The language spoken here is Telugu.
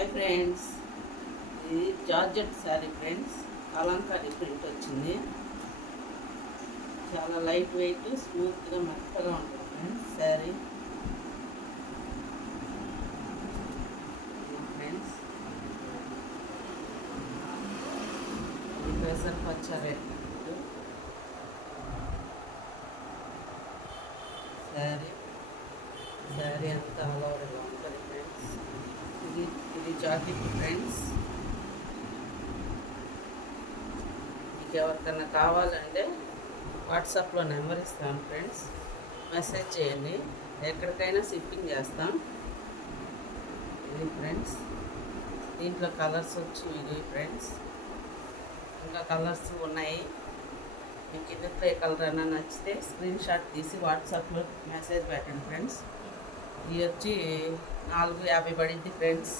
హాయ్ ఫ్రెండ్స్, ఇది georgette sari friends. Kalamkari print వచ్చింది. చాలా లైట్ వెయిట్, స్మూత్గా మెత్తగా ఉంటుంది ఫ్రెండ్స్ శారీ. ఫ్రెండ్స్ ఇది పెసర పచ్చ రెడ్ శారీ. శారీ అంతా ఆల్ ఓవర్ ఇలా ఉంటుంది ఫ్రెండ్స్. ఇది జాకెట్ ఫ్రెండ్స్. మీకు ఎవరికైనా కావాలంటే వాట్సాప్లో నెంబర్ ఇస్తాను ఫ్రెండ్స్, మెసేజ్ చేయండి. ఎక్కడికైనా షిప్పింగ్ చేస్తాం. ఇది ఫ్రెండ్స్, దీంట్లో కలర్స్ వచ్చి ఇది ఫ్రెండ్స్. ఇంకా కలర్స్ ఉన్నాయి. మీకు ఇందులో ఏ కలర్ అయినా నచ్చితే స్క్రీన్ షాట్ తీసి వాట్సాప్లో మెసేజ్ పెట్టండి ఫ్రెండ్స్. ఇది వచ్చి 450 పడింది ఫ్రెండ్స్.